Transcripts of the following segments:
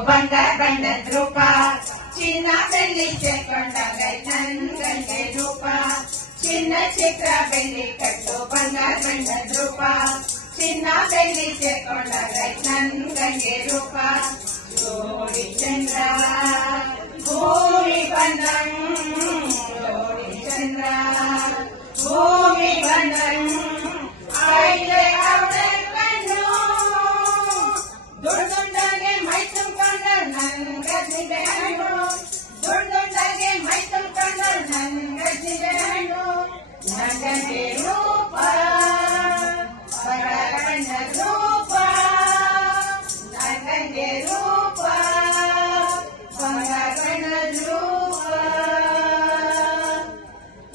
ಬಂಗಾರ ಬಣ್ಣದ ರೂಪ ಚಿನ್ನ ಬೆಳ್ಳಿ ಸೇರ್ಕೊಂಡಾಗ ನನ್ ಗಂಗೆ ರೂಪ ಚಿನ್ನ ಚಿತ್ರ ಬೆಳ್ಳಿ ಕಟ್ಟು ಬಂಗಾರ ಬಣ್ಣದ ರೂಪ ಚಿನ್ನ ಬೆಳ್ಳಿ ಸೇರ್ಕೊಂಡಾಗ ನನ್ ಗಂಗೆ ರೂಪ ಜೋಡಿ ಚಂದ್ರ ಭೂಮಿ ಬಂದಂಗ್ ಜೋಡಿ ಚಂದ್ರ ಭೂಮಿ ಬಂದಂಗ್ ಆಯ್ಲೆ ಅವಳೆ ಕಣ್ಣು ದುಡ್ಡುಂಡಾಗೆ ಮೈ ತುಂಬಿಕೊಂಡ ನನ್ ಗದ್ದಿಗೆ ಹಣ್ಣು ದುಡ್ಡುಂಡಾಗೆ ಮೈ ತುಂಬಿಕೊಂಡ ನನ್ ಗದ್ದಿಗೆ ಹಣ್ಣು ನಗನೆ ರೂಪ ಬಂಗಾರ ಬಣ್ಣದ ರೂಪ ನಗನೆ ರೂಪ ಬಂಗಾರ ಬಣ್ಣದ ರೂಪ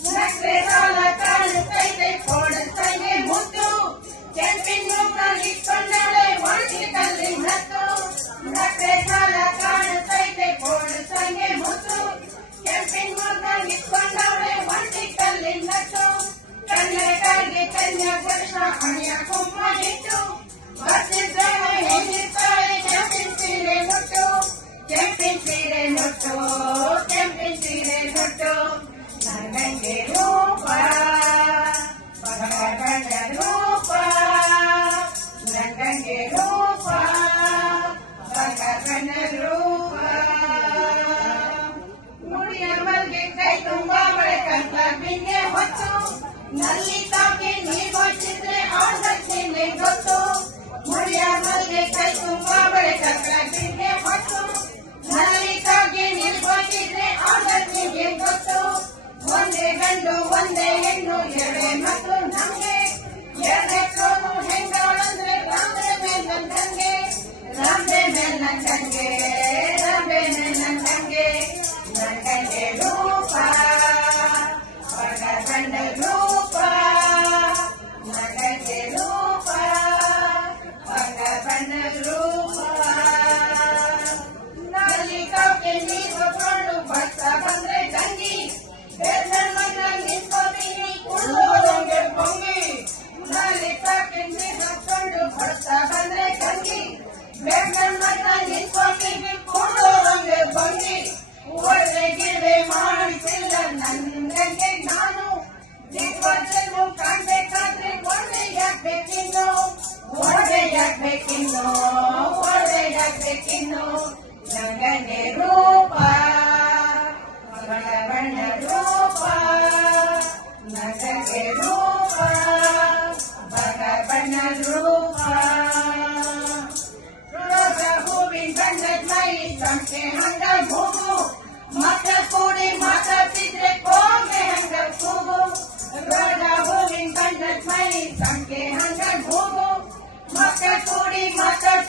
ನಕ್ರೆ ಸಾಲ ಕಾಣುತ್ತೈತೆ ಕೊಡುತ್ತೈತೆ ಮುತ್ತು ಕೆಂಪಿನ ಇಟ್ಕೊಂಡಳೆ ಒಣಗಿ ಕಲ್ಲಿ ಹತ್ತು ನಕ್ರೆ ಸಾಲ ಕಾಣುತ್ತೈತೆ ಕೊಡುತ್ತೈತೆ ಮುತ್ತು ಕೆಂಪಿನ ಇಟ್ಕೊಂಡವಳೆ ಒಣಗಿ ಕಲ್ಲಿ ಹತ್ತು ಕನ್ಯೆಗಾಗಿ ಕನ್ಯಾ ಕೃಷ್ಣ ಹಣಿಯ ಕುಂಭ ಇಟ್ಟು ಬರ್ತಿದ್ದಾಳೆ ಹೆಂಗಿರ್ತಾಳೆ ಕೆಂಪಿನ ಸೀರೆ ಮುಟ್ಟು ಕೆಂಪಿನ ಸೀರೆ ಮುಟ್ಟು ಕೆಂಪಿನ ಸೀರೆ ಮುಟ್ಟು ನಗಂಗೆ ರೂಪ ಬಂಗಾರ ಬಣ್ಣದ ರೂಪ ನಗಂಗೆ ರೂಪ ಬಂಗಾರ ಬಣ್ಣದ ರೂಪ ಮುಡಿಯ ಮಲ್ಗೆ ಕೈ ತುಂಬಾ ಬಳೆ ಕಂತ ಬಿಂಗೆ ಹೊತ್ತು ನಲ್ಲಿ ತಾಪಿ ನೀರ್ಗೊಚ್ಚಿದ್ರೆ ಆಡ್ದಕ್ಕಿಂದೆ ಗೊತ್ತು ಮುಡಿಯ ಮಲ್ಗೆ ಕೈ ತುಂಬಾ ಬಳೆ ಕಂತ ಬಿಂಗೆ ಹೊತ್ತು ನಲ್ಲಿ ತಾಪಿ ನೀರ್ಗೊಚ್ಚಿದ್ರೆ ಆಡ್ದಕ್ಕಿಂದೆ ಗೊತ್ತು ಒಂದೇ ಗಂಡು ಒಂದೇ ಹೆಣ್ಣು ಎರಡೇ ಮತ್ತು ನಮ್ಗೆ ಎರಡೆಕ್ಕೂ ಹೆಂಗಳಂದ್ರೆ ರಾಮೆ ಮೇಲೆ ನಂಗೆ ರಾಮೆ ಮೇಲೆ ನಂಗೆ ರಾಮೆ ಮೇಲೆ ನಂಗೆ ನಂಗೆ ರೂಪ ಬಂಗಾರ ಬಣ್ಣದ ರೂಪ ನಂಗೆ ರೂಪ ಬಂಗಾರ ಬಣ್ಣದ ರೂಪ ನಲ್ಲಿ ಕಾಕೆ ನೀರು ಕೊಂಡು ಭತ್ತ ಬಂದ್ರೆ ಗಂಗಿ ಬೇಸರ ಮನ ನಿಂತ್ಕೋತೀನಿ ಕುಳ್ಳೋದಂಗೆ ಬೊಂಗಿ ನಲ್ಲಿ ಕಾಕೆ ನೀರು ಕೊಂಡು ಭತ್ತ ಬಂದ್ರೆ ಗಂಗಿ ಬೇಸರ ಮನ ನಿಂತ್ಕೋತೀನಿ ಕುಳ್ಳೋದಂಗೆ ಬೊಂಗಿ ಒಳ್ಳೆ ಗಿವೆ ಮಾಡಿಸಿಲ್ಲ ನನ್ಗೆ ನಾನು ದಿಗ್ವಜನು ಕಾಣ್ಬೇಕಾದ್ರೆ ಒಳ್ಳೆಯಾಗ್ಬೇಕಿನ್ನು ಒಳ್ಳೆಯಾಗ್ಬೇಕಿನ್ನು ಒಳ್ಳೆಯಾಗ್ಬೇಕಿನ್ನು ನಗನೆ ರೂಪ ಬಂಗಾರ ಬಣ್ಣದ ರೂಪ ನಗನೆ ರೂಪ ಬಂಗಾರ ಬಣ್ಣದ ರೂಪ ರೋಜ ಹೂವಿನ ಬಣ್ಣದ ಮೈ ಸಂತೆ ಹಂಗ ಮೂಗು ಮಕ್ಕ ಕೂಡಿ ಮಾತಾಡ್ತಿದ್ರೆ ಕೋಗೆ ಹಂಗ ಕೂಗು ರೋಜ ಹೂವಿನ ಬಣ್ಣದ ಮೈ ಸಂತೆ ಹಂಗ ಮೂಗು ಮಕ್ಕ ಕೂಡಿ ಮಾತಾಡ್ತಿದ್ರೆ